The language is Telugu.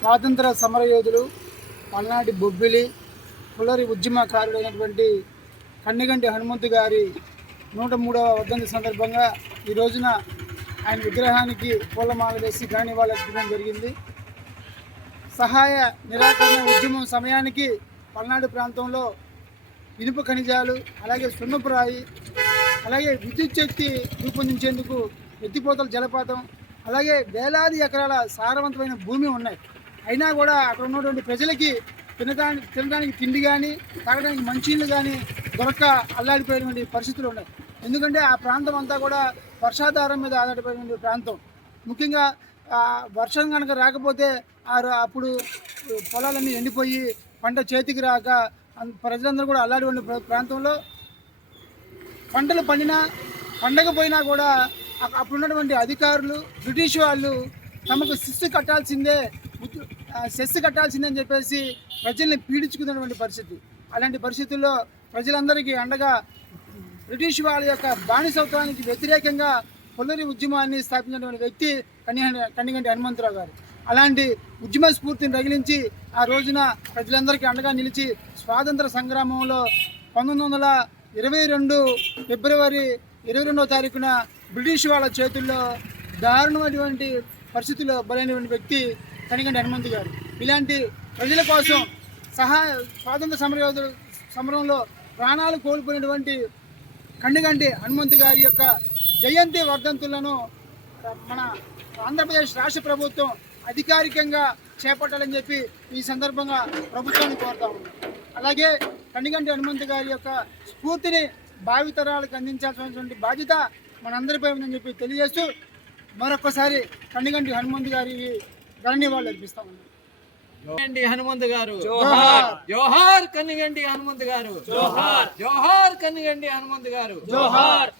స్వాతంత్ర సమరయోధులు పల్నాటి బొబ్బిలి పుల్లరి ఉద్యమకారుడైనటువంటి కన్నిగంటి హనుమంతు గారి నూట మూడవ వర్ధంతి సందర్భంగా ఈ రోజున ఆయన విగ్రహానికి పూలమాల వేసి గానివాళ అర్పించడం జరిగింది. సహాయ నిరాకరణ ఉద్యమం సమయానికి పల్నాడు ప్రాంతంలో ఇనుప ఖనిజాలు అలాగే సున్నపురాయి అలాగే విద్యుత్ శక్తి రూపొందించేందుకు ఎత్తిపోతల జలపాతం అలాగే వేలాది ఎకరాల సారవంతమైన భూమి ఉన్నాయి. అయినా కూడా అక్కడ ఉన్నటువంటి ప్రజలకి తినడానికి తినడానికి తిండి కానీ తాగడానికి మంచినీళ్ళు కానీ దొరక్క అల్లాడిపోయినటువంటి పరిస్థితులు ఉన్నాయి. ఎందుకంటే ఆ ప్రాంతం అంతా కూడా వర్షాధారం మీద ఆధారపడినటువంటి ప్రాంతం. ముఖ్యంగా వర్షం కనుక రాకపోతే అప్పుడు పొలాలన్నీ ఎండిపోయి పంట చేతికి రాక ప్రజలందరూ కూడా అల్లాడి ప్ర- ప్రాంతంలో పంటలు పండినా పండకపోయినా కూడా అప్పుడు ఉన్నటువంటి అధికారులు బ్రిటిష్ వాళ్ళు తమకు శిస్సు కట్టాల్సిందే సెస్ కట్టాల్సిందని చెప్పేసి ప్రజల్ని పీడించుకున్నటువంటి పరిస్థితి. అలాంటి పరిస్థితుల్లో ప్రజలందరికీ అండగా బ్రిటిష్ వాళ్ళ యొక్క బానిసత్వానికి వ్యతిరేకంగా పొల్లరి ఉద్యమాన్ని స్థాపించినటువంటి వ్యక్తి కన్య కన్నిగంటి హనుమంతరావు గారు. అలాంటి ఉద్యమ స్ఫూర్తిని రగిలించి ఆ రోజున ప్రజలందరికీ అండగా నిలిచి స్వాతంత్ర సంగ్రామంలో పంతొమ్మిది వందల ఇరవై రెండు ఫిబ్రవరి ఇరవై రెండవ తారీఖున బ్రిటిష్ వాళ్ళ చేతుల్లో దారుణమైనటువంటి పరిస్థితుల్లో బలైనటువంటి వ్యక్తి కనిగంటి హనుమంతు గారు. ఇలాంటి ప్రజల కోసం సహా స్వాతంత్ర సమరయోధుల సమరంలో ప్రాణాలు కోల్పోయినటువంటి కండిగంటి హనుమంతు గారి యొక్క జయంతి వర్ధంతులను మన ఆంధ్రప్రదేశ్ రాష్ట్ర ప్రభుత్వం అధికారికంగా చేపట్టాలని చెప్పి ఈ సందర్భంగా ప్రభుత్వాన్ని కోరుతా అలాగే కండిగంటి హనుమంతు గారి యొక్క స్ఫూర్తిని భావితరాలకు అందించాల్సినటువంటి బాధ్యత మనందరిపై ఉందని చెప్పి తెలియజేస్తూ మరొకసారి కండిగంటి హనుమంతు గారి ధన్యవాదాలు అర్పిస్తా హనుమంతు గారు. జోహార్. జోహార్ కన్నిగంటి హనుమంతు గారు. జోహార్. జోహార్ కన్నిగంటి హనుమంతు గారు. జోహార్.